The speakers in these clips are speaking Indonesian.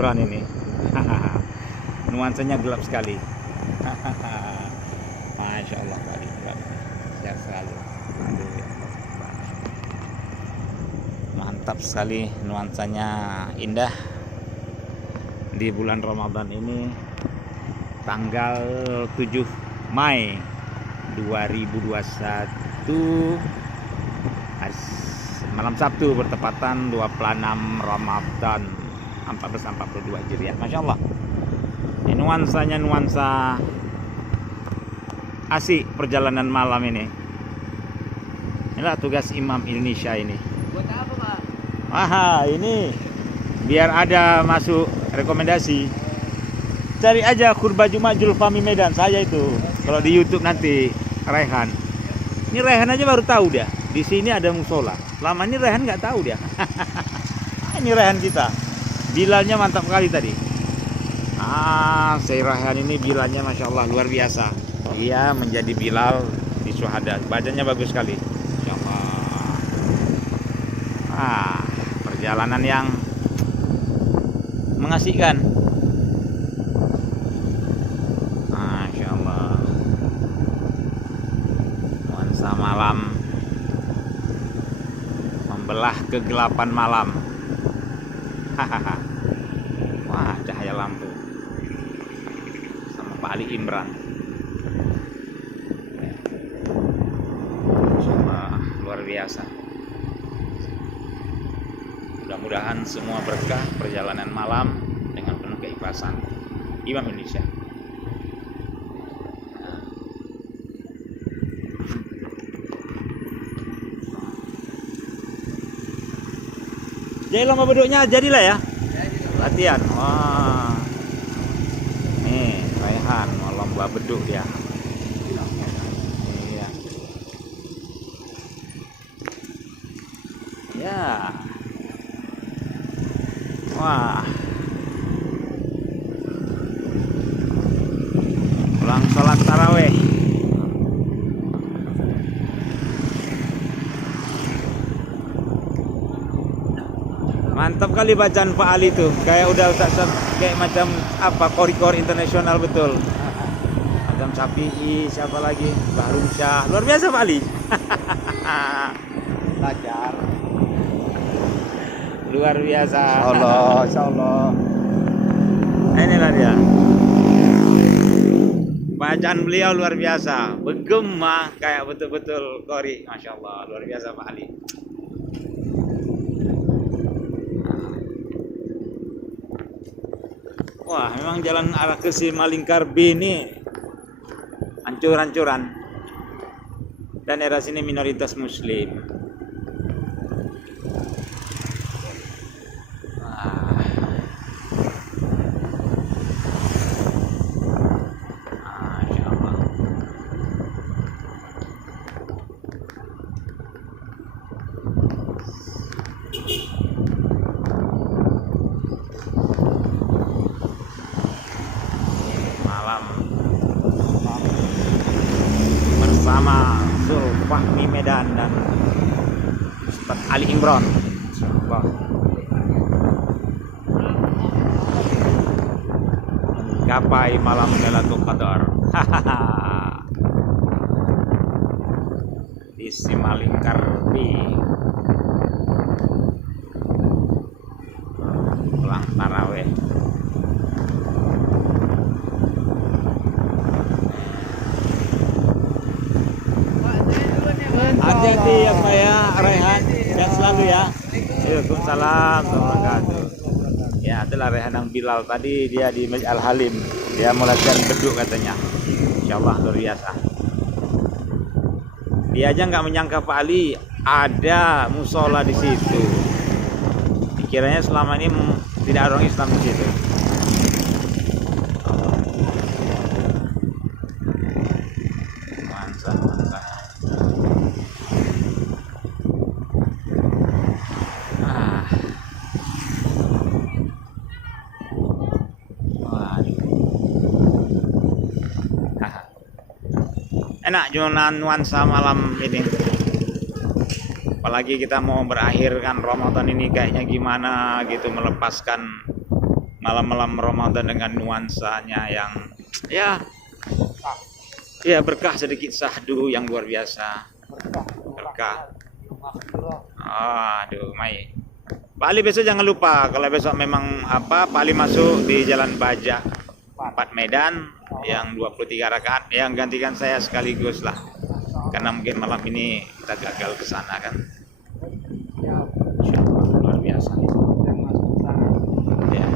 Imran ini. Nuansanya gelap sekali. Masya Allah, Pak Ali Imran. Sehat selalu. Aduh, ya Allah. Mantap sekali, nuansanya indah di bulan Ramadan ini, tanggal 7 Mei 2021, malam Sabtu, bertepatan 26 Ramadan 1442 Hijriah. Masya Allah, ini nuansanya nuansa asik perjalanan malam ini. Inilah tugas Imam Indonesia ini. Buat apa, Pak? Ini biar ada masuk rekomendasi. Cari aja Khutbah Jumat Julfami Medan, saya itu. Kalau di YouTube nanti Rehan. Ini Rehan aja baru tahu dia. Di sini ada musola. Selama ini Rehan nggak tahu dia. Ini Rehan kita. Bilalnya mantap kali tadi. Si Rehan ini bilalnya Masya Allah luar biasa. Dia menjadi Bilal di Syuhada. Badannya bagus sekali. Masya Allah. Perjalanan yang mengasihkan. Masya Allah. Nuansa malam membelah kegelapan malam. Wah, cahaya lampu sama Pak Ali Imran. Masya Allah, luar biasa. Mudah-mudahan semua berkah perjalanan malam dengan penuh keikhlasan. Imam Indonesia. Jadi lomba beduknya jadilah ya. Latihan. Wah. Nih, Raihan mau lomba beduk dia. Iya. Ya. Wah, pulang sholat taraweh. Mantap kali bacaan Pak Ali tuh, kayak udah kayak macam apa, kori-kori internasional betul. Macam Syafi'i, siapa lagi, Bahrum Syah, luar biasa Pak Ali. Belajar. Luar biasa. Insya Allah. Inilah dia. Bacaan beliau luar biasa, bergema kayak betul-betul kori. Masya Allah, luar biasa Pak Ali. Wah, memang jalan arah ke Simalingkar B ini hancur-hancuran. Dan daerah sini minoritas Muslim. Malam bersama Zulfahmi Medan dan Ustaz Ali Imran. Insyaallah gapai malam Lailatul Qadar. Di Simalingkar B. Pulang taraweh. Hati-hati ya Pak ya, Rehan. Sehat selalu ya. Waalaikumsalam warahmatullahi wabarakatuh. Ya, itulah Rehan yang Bilal tadi, dia di Masjid Al Halim. Dia mau latihan beduk katanya. Insyaallah luar biasa. Dia aja nggak menyangka Pak Ali ada musola di situ. Dikiranya selama ini tidak ada orang Islam di situ. Mantap. Enak juga nuansa malam ini. Apalagi kita mau berakhirkan Ramadan ini kayaknya gimana gitu, melepaskan malam-malam Ramadan dengan nuansanya yang ya berkah, sedikit sahdu yang luar biasa. Berkah. Aduh, Mai. Pak Ali besok jangan lupa, kalau besok memang Pak Ali masuk di Jalan Baja 4 Medan yang 23 rakaat, yang gantikan saya sekaligus lah. Karena mungkin malam ini kita gagal ke sana kan. Luar biasa. Ya.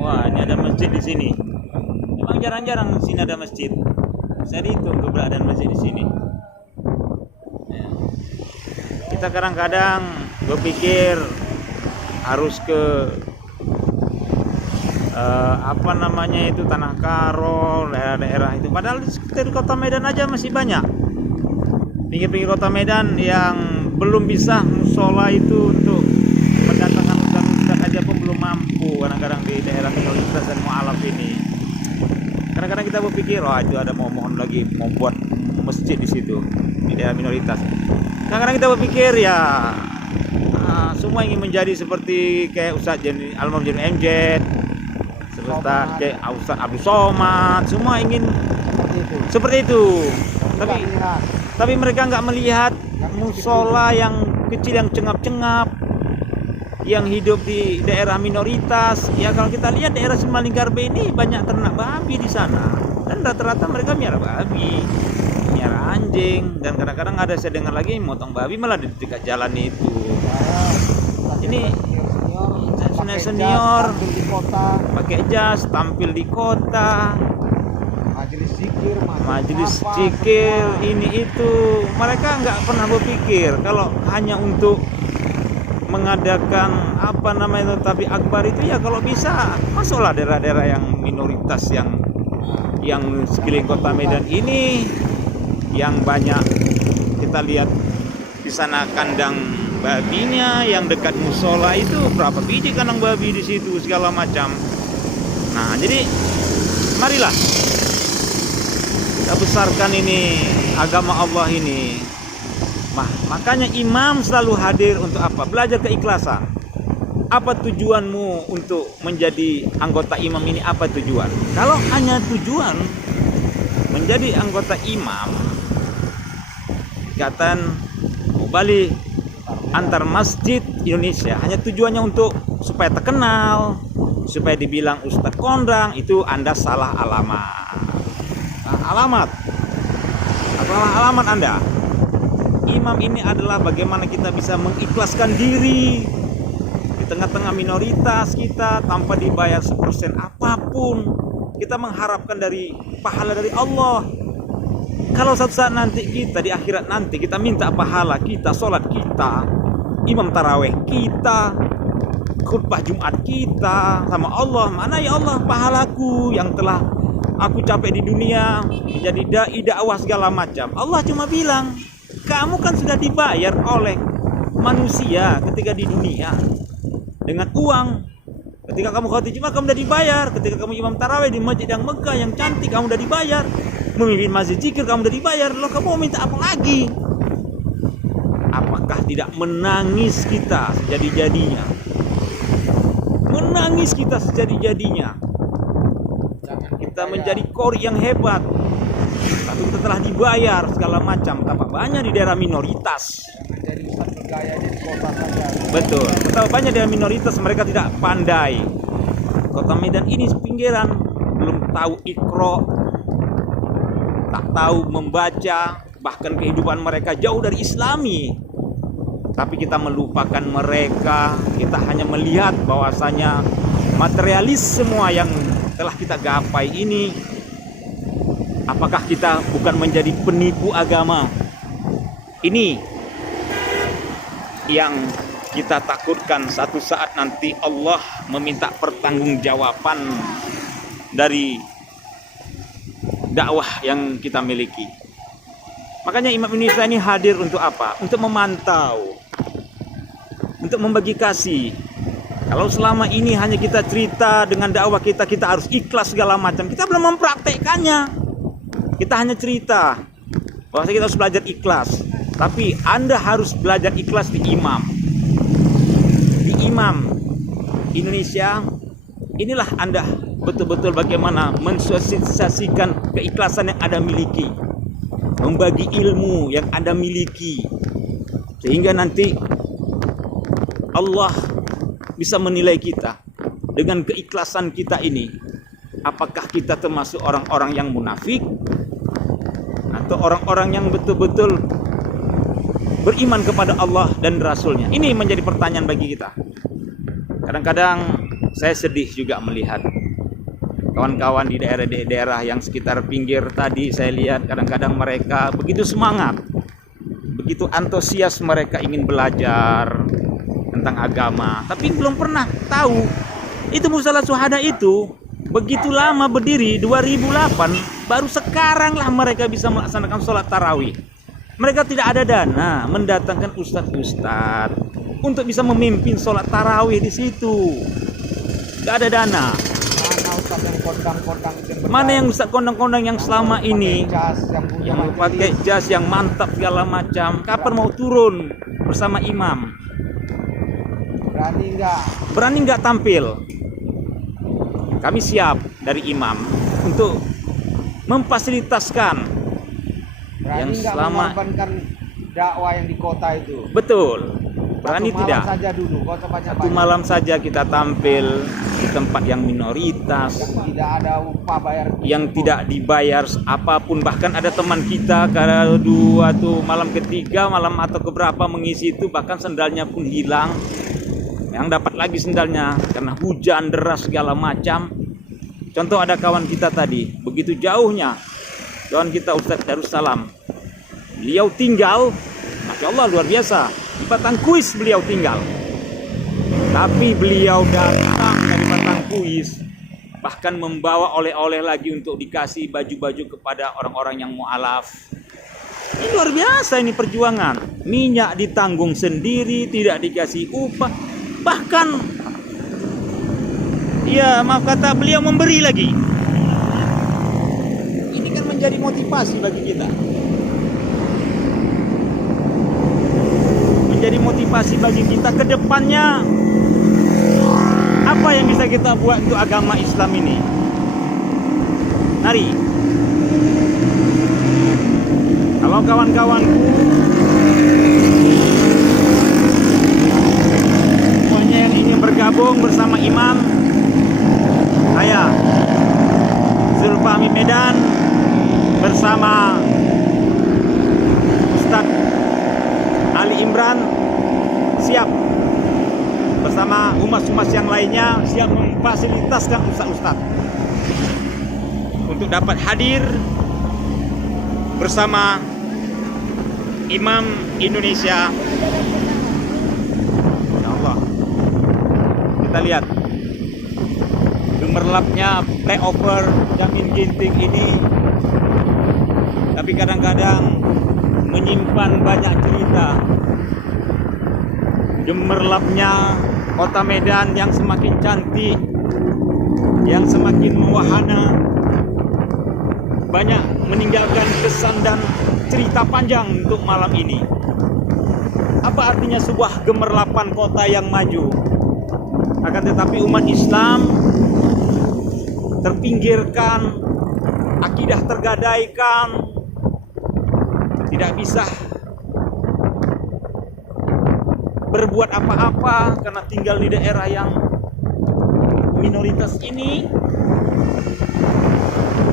Wah, ini ada masjid di sini. Memang jarang-jarang di sini ada masjid. Saya dihitung keberadaan masjid di sini. Ya. Kita kadang-kadang berpikir harus ke apa namanya itu, Tanah Karo, daerah-daerah itu. Padahal di sekitar kota Medan aja masih banyak. Pinggir-pinggir kota Medan yang belum bisa musola itu untuk mendatangkan ustaz-ustaz aja pun belum mampu. Kadang-kadang di daerah minoritas dan mu'alaf ini. Kadang-kadang kita berpikir, itu ada mau mohon lagi mau buat masjid di situ di daerah minoritas. Kadang-kadang kita berpikir semua ingin menjadi seperti kayak Ustaz Almarhum Jenderal MJ, Ustaz kayak Ustaz Abdul Somad, semua ingin seperti itu. Tapi mereka nggak melihat musola yang kecil, yang cengap-cengap, yang hidup di daerah minoritas. Ya kalau kita lihat daerah Simalingkarbe ini banyak ternak babi di sana, dan rata-rata mereka miara babi, miara anjing, dan kadang-kadang ada saya dengar lagi motong babi malah di dekat jalan itu. Ini senior pakai jas tampil di kota, majelis zikir ini itu. Mereka nggak pernah berpikir kalau hanya untuk mengadakan apa namanya itu tapi akbar itu, ya kalau bisa masuklah daerah-daerah yang minoritas yang sekeliling kota Medan ini, yang banyak kita lihat di sana kandang babinya, yang dekat musola itu berapa biji kandang babi di situ segala macam. Nah, jadi marilah kita besarkan ini agama Allah ini. Makanya imam selalu hadir untuk apa? Belajar keikhlasan. Apa tujuanmu untuk menjadi anggota imam ini? Apa tujuan? Kalau hanya tujuan menjadi anggota imam, ikatan Bali antar masjid Indonesia, hanya tujuannya untuk supaya terkenal, supaya dibilang Ustadz Kondang, itu Anda salah alamat. Alamat Anda. Imam ini adalah bagaimana kita bisa mengikhlaskan diri di tengah-tengah minoritas kita tanpa dibayar sepersen apapun. Kita mengharapkan dari pahala dari Allah. Kalau suatu saat nanti kita di akhirat nanti kita minta pahala kita, sholat kita, imam taraweh kita, khutbah Jumat kita sama Allah, mana ya Allah pahalaku yang telah aku capek di dunia menjadi dai dakwah segala macam. Allah cuma bilang, kamu kan sudah dibayar oleh manusia ketika di dunia dengan uang. Ketika kamu khatib Jumat kamu sudah dibayar. Ketika kamu imam tarawih di masjid yang megah yang cantik kamu sudah dibayar. Memimpin masjid zikir kamu sudah dibayar. Loh, kamu mau minta apa lagi? Apakah tidak menangis kita sejadi-jadinya? Menangis kita sejadi-jadinya. Kita menjadi qori yang hebat, tapi kita telah dibayar segala macam. Betapa banyak di daerah minoritas. Betul. Betapa banyak di daerah minoritas mereka tidak pandai. Kota Medan ini pinggiran, belum tahu Iqra, tak tahu membaca, bahkan kehidupan mereka jauh dari Islami. Tapi kita melupakan mereka. Kita hanya melihat bahwasanya materialis semua yang telah kita gapai ini. Apakah kita bukan menjadi penipu agama? Ini yang kita takutkan satu saat nanti Allah meminta pertanggungjawaban dari dakwah yang kita miliki. Makanya Imam Indonesia ini hadir untuk apa? Untuk memantau, untuk membagi kasih, Kalau selama ini hanya kita cerita dengan dakwah kita harus ikhlas segala macam, kita belum mempraktekkannya. Kita hanya cerita bahwa kita harus belajar ikhlas. Tapi Anda harus belajar ikhlas di imam. Di imam Indonesia, inilah Anda betul-betul bagaimana mensosialisasikan keikhlasan yang Anda miliki. Membagi ilmu yang Anda miliki. Sehingga nanti Allah bisa menilai kita dengan keikhlasan kita ini. Apakah kita termasuk orang-orang yang munafik atau orang-orang yang betul-betul beriman kepada Allah dan Rasulnya? Ini menjadi pertanyaan bagi kita. Kadang-kadang saya sedih juga melihat kawan-kawan di daerah-daerah yang sekitar pinggir tadi. Saya lihat kadang-kadang mereka begitu semangat, begitu antusias mereka ingin belajar tentang agama, tapi belum pernah tahu itu musalah syuhada itu begitu lama berdiri 2008, baru sekarang lah mereka bisa melaksanakan sholat tarawih. Mereka tidak ada dana mendatangkan ustadz-ustadz untuk bisa memimpin sholat tarawih di situ. Gak ada dana. Mana ustadz yang kondang-kondang itu Mana yang ustadz kondang-kondang yang selama ini yang pakai jas yang mantap segala macam, kapan mau turun bersama imam? Berani nggak tampil? Kami siap dari imam untuk memfasilitaskan yang selama mengorbankan dakwah yang di kota itu. Betul. Berani tidak? Saja dulu, Satu malam saja kita tampil di tempat yang minoritas, tidak ada upah bayar, yang tidak dibayar apapun. Bahkan ada teman kita kalau dua tuh malam ketiga, malam atau keberapa mengisi itu, bahkan sendalnya pun hilang. Yang dapat lagi sendalnya karena hujan deras segala macam. Contoh ada kawan kita tadi, begitu jauhnya kawan kita Ustadz Darussalam, beliau tinggal, Masya Allah luar biasa, di Batangkuis beliau tinggal. Tapi beliau datang dari Batangkuis, bahkan membawa oleh-oleh lagi untuk dikasih baju-baju kepada orang-orang yang mu'alaf. Ini luar biasa ini perjuangan. Minyak ditanggung sendiri, tidak dikasih upah. Bahkan ya maaf kata beliau memberi lagi. Ini kan menjadi motivasi bagi kita. Menjadi motivasi bagi kita ke depannya. Apa yang bisa kita buat untuk agama Islam ini? Mari. Kalau kawan-kawanku yang ingin bergabung bersama imam saya Zulfahmi Medan bersama Ustadz Ali Imran siap bersama umas-umas yang lainnya siap memfasilitaskan ustadz-ustadz untuk dapat hadir bersama Imam Indonesia. Ya Allah, kita lihat gemerlapnya flyover Jamin Ginting ini, tapi kadang-kadang menyimpan banyak cerita. Gemerlapnya kota Medan yang semakin cantik, yang semakin mewahana, banyak meninggalkan kesan dan cerita panjang untuk malam ini. Apa artinya sebuah gemerlapan kota yang maju? Akan tetapi umat Islam terpinggirkan, akidah tergadaikan, tidak bisa berbuat apa-apa karena tinggal di daerah yang minoritas ini.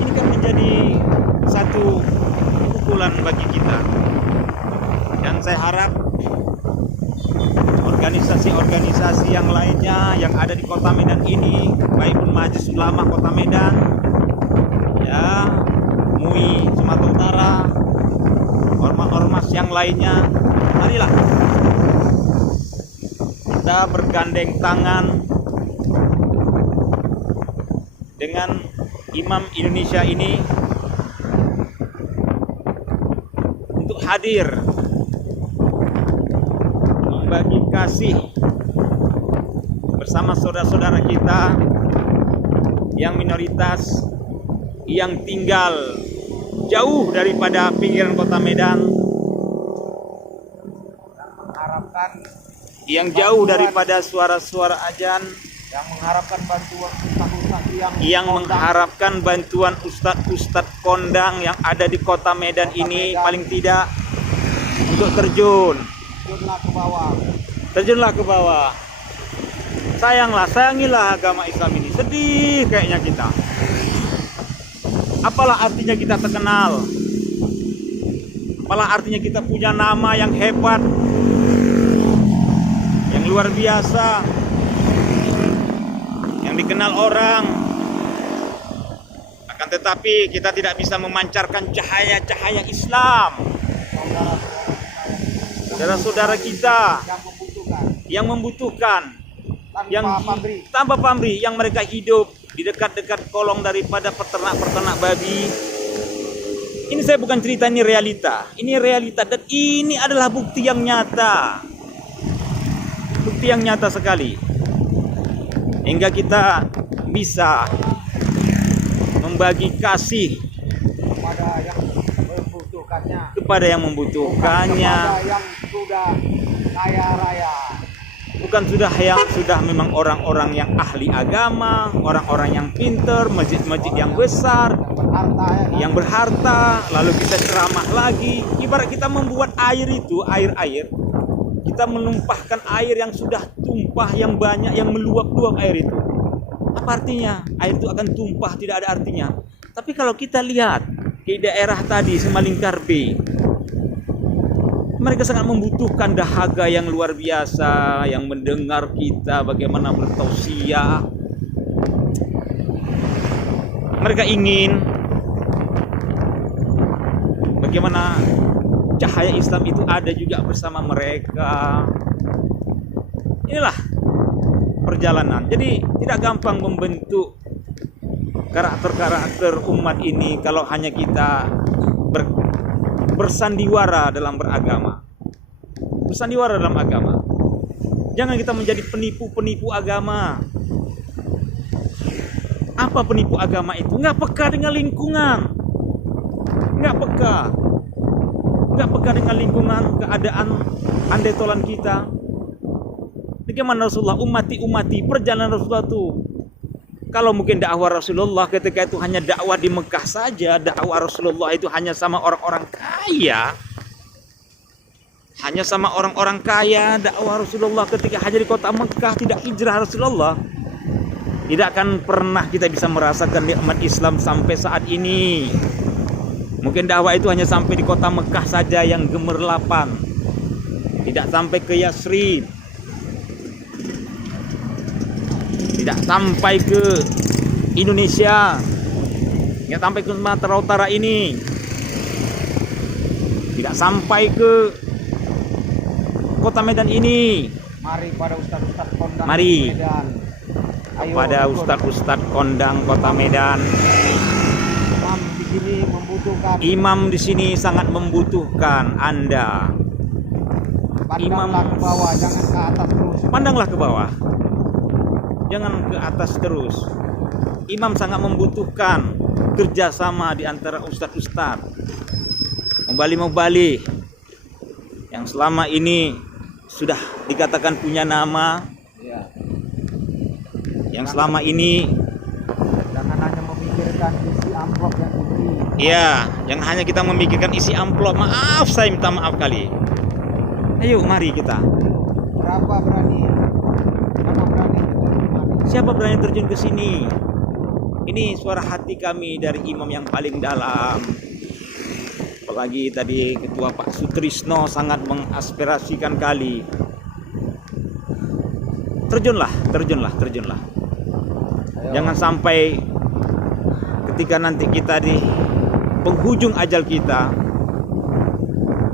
Ini kan menjadi satu pukulan bagi kita, dan saya harap organisasi-organisasi yang lainnya yang ada di kota Medan ini, baik pun Majelis Ulama Kota Medan, ya, MUI Sumatera Utara, ormas-ormas yang lainnya, marilah kita bergandeng tangan dengan Imam Indonesia ini untuk hadir membagi kasih bersama saudara-saudara kita yang minoritas, yang tinggal jauh daripada pinggiran kota Medan, mengharapkan yang jauh daripada suara-suara azan, yang mengharapkan bantuan ustaz-ustaz yang mengharapkan bantuan ustadz-ustadz kondang yang ada di kota Medan ini paling tidak untuk terjunlah ke bawah. Terjunlah ke bawah. Sayangilah agama Islam ini. Sedih kayaknya kita. Apalah artinya kita terkenal? Apalah artinya kita punya nama yang hebat, yang luar biasa, yang dikenal orang, akan tetapi kita tidak bisa memancarkan cahaya-cahaya Islam. Saudara-saudara kita yang membutuhkan, tanpa pamrih, yang mereka hidup di dekat-dekat kolong daripada peternak-peternak babi. Ini saya bukan cerita, ini realita. Ini realita dan ini adalah bukti yang nyata. Bukti yang nyata sekali. Hingga kita bisa membagi kasih kepada yang membutuhkannya, kepada yang sudah kaya raya. Bukan yang sudah memang orang-orang yang ahli agama, orang-orang yang pinter, masjid-masjid yang besar, yang berharta, lalu kita ceramah lagi. Ibarat kita membuat air itu, air, kita menumpahkan air yang sudah tumpah, yang banyak, yang meluap-luap air itu. Apa artinya? Air itu akan tumpah, tidak ada artinya. Tapi kalau kita lihat di daerah tadi, Semalingkar B, mereka sangat membutuhkan dahaga yang luar biasa, yang mendengar kita bagaimana bertausiah. Mereka ingin bagaimana cahaya Islam itu ada juga bersama mereka. Inilah perjalanan. Jadi tidak gampang membentuk karakter-karakter umat ini kalau hanya kita bersandiwara dalam beragama. Bersandiwara dalam agama. Jangan kita menjadi penipu-penipu agama. Apa penipu agama itu? Nggak peka dengan lingkungan. Nggak peka dengan lingkungan, keadaan andetolan kita. Bagaimana Rasulullah umati perjalanan Rasulullah itu? Kalau mungkin dakwah Rasulullah ketika itu hanya dakwah di Mekah saja, dakwah Rasulullah itu hanya sama orang-orang kaya. Hanya sama orang-orang kaya, dakwah Rasulullah ketika hanya di kota Mekah, tidak hijrah Rasulullah. Tidak akan pernah kita bisa merasakan nikmat Islam sampai saat ini. Mungkin dakwah itu hanya sampai di kota Mekah saja yang gemerlapan. Tidak sampai ke Yasrib. Tidak sampai ke Indonesia. Tidak sampai ke Sumatera Utara ini. Tidak sampai ke kota Medan ini. Mari pada ustaz-ustaz kondang Mari Medan. Ayo, pada ustaz-ustaz kondang kota Medan. Imam di sini membutuhkan. Imam di sini sangat membutuhkan Anda. Pandanglah ke bawah, jangan ke atas terus. Pandanglah ke bawah. Jangan ke atas terus. Imam sangat membutuhkan kerjasama di antara ustaz-ustaz. Mubali yang selama ini sudah dikatakan punya nama, Ya. yang selama ini Jangan hanya memikirkan isi amplop yang diberi. ya, jangan hanya kita memikirkan isi amplop. Maaf, saya minta maaf kali. Ayo mari kita. Berapa berani? Siapa berani terjun ke sini? Ini suara hati kami dari imam yang paling dalam. Apalagi tadi Ketua Pak Sutrisno sangat mengaspirasikan kali. Terjunlah. Jangan sampai ketika nanti kita di penghujung ajal kita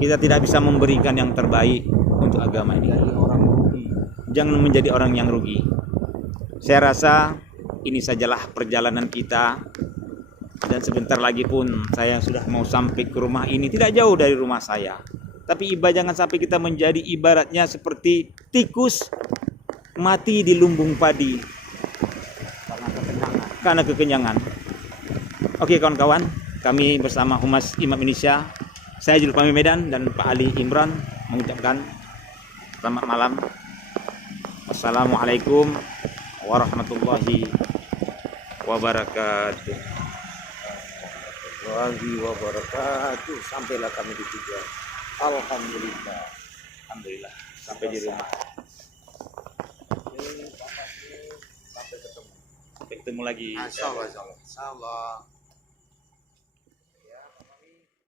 tidak bisa memberikan yang terbaik untuk agama ini. Jangan menjadi orang yang rugi. Saya rasa ini sajalah perjalanan kita. Dan sebentar lagi pun saya sudah mau sampai ke rumah ini. Tidak jauh dari rumah saya. Tapi jangan sampai kita menjadi ibaratnya seperti tikus mati di lumbung padi karena kekenyangan. karena kekenyangan. Oke kawan-kawan, kami bersama Humas Imam Indonesia, saya Julfami Medan dan Pak Ali Imran mengucapkan selamat malam. Wassalamualaikum warahmatullahi wabarakatuh. Warahmatullahi wabarakatuh. Sampailah kami di tujuan. Alhamdulillah. Alhamdulillah sampai di rumah. Sampai ketemu. Sampai ketemu lagi. Insyaallah. Insyaallah.